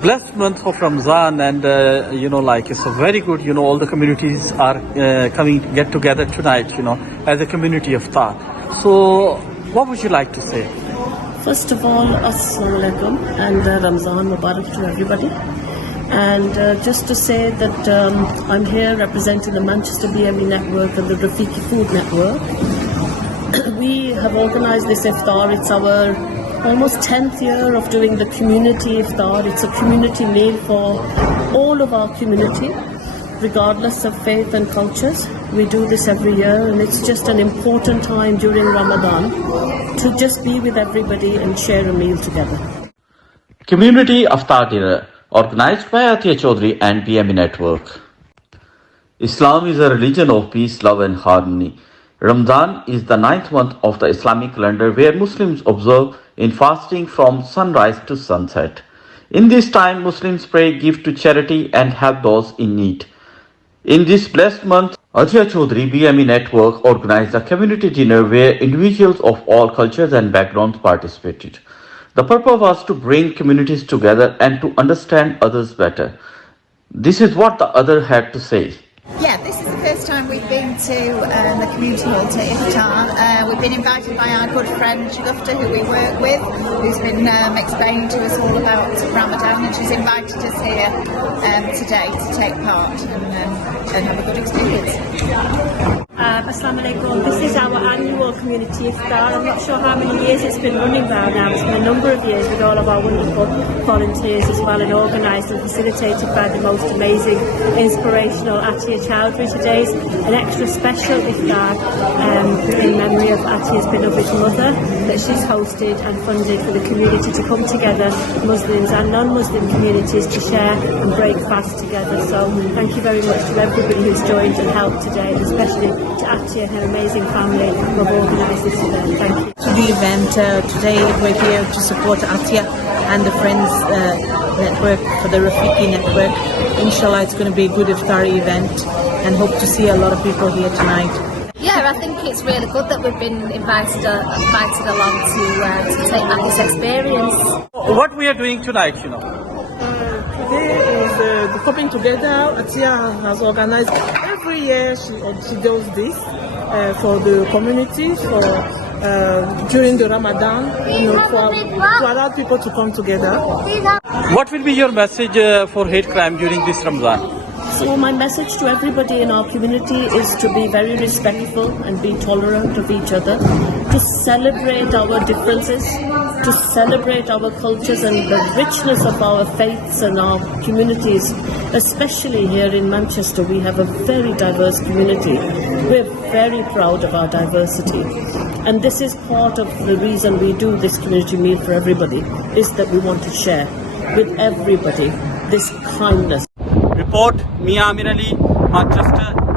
Blessed month of Ramadan, and it's a very good, all the communities are coming to get together tonight, as a community of Iftar. So what would you like to say? First of all, Assalamu alaikum and Ramzan Mubarak to everybody. And just to say that I'm here representing the Manchester BME Network and the Rafiki Food Network. We have organised this Iftar. It's our almost 10th year of doing the community Iftar. It's a community meal for all of our community, regardless of faith and cultures. We do this every year, and it's just an important time during Ramadan to just be with everybody and share a meal together. Community Iftar Dinner, organized by Atiah Chaudry and BME Network. Islam is a religion of peace, love and harmony. Ramadan is the 9th month of the Islamic calendar, where Muslims observe in fasting from sunrise to sunset. In this time, Muslims pray, give to charity and help those in need. In this blessed month, Atiha Chaudry BME Network organized a community dinner where individuals of all cultures and backgrounds participated. The purpose was to bring communities together and to understand others better. This is what the other had to say. Yeah, this is the first time we've been to the community hall to Iftar. We've been invited by our good friend Iftar, who we work with, who's been explaining to us all about Ramadan, and she's invited us here today to take part and have a good experience. Assalamu alaikum. This is our annual community Iftar. I'm not sure how many years it's been running now. It's been a number of years with all of our wonderful volunteers as well, and organised and facilitated by the most amazing, inspirational Atiha Chaudry. Today's an extra special Iftar in memory of Atia's beloved mother that she's hosted and funded for the community to come together, Muslims and non-Muslim communities, to share and break fast together. So thank you very much to everybody who's joined and helped today, especially to Atiah and her amazing family who have organised this event. Thank you. To the event today, we're here to support Atiah and the Friends Network for the Rafiki Network. Inshallah, it's going to be a good Iftar event, and hope to see a lot of people here tonight. Yeah, I think it's really good that we've been invited along to take back this experience. What we are doing tonight, Today is the coming together. Atiah has organized every year. She does this for the community, for during the Ramadan, to allow people to come together. What will be your message for hate crime during this Ramadan? So my message to everybody in our community is to be very respectful and be tolerant of each other, to celebrate our differences, to celebrate our cultures and the richness of our faiths and our communities. Especially here in Manchester, we have a very diverse community. We're very proud of our diversity. And this is part of the reason we do this community meal for everybody, is that we want to share with everybody this kindness. Report, Mian, Manchester.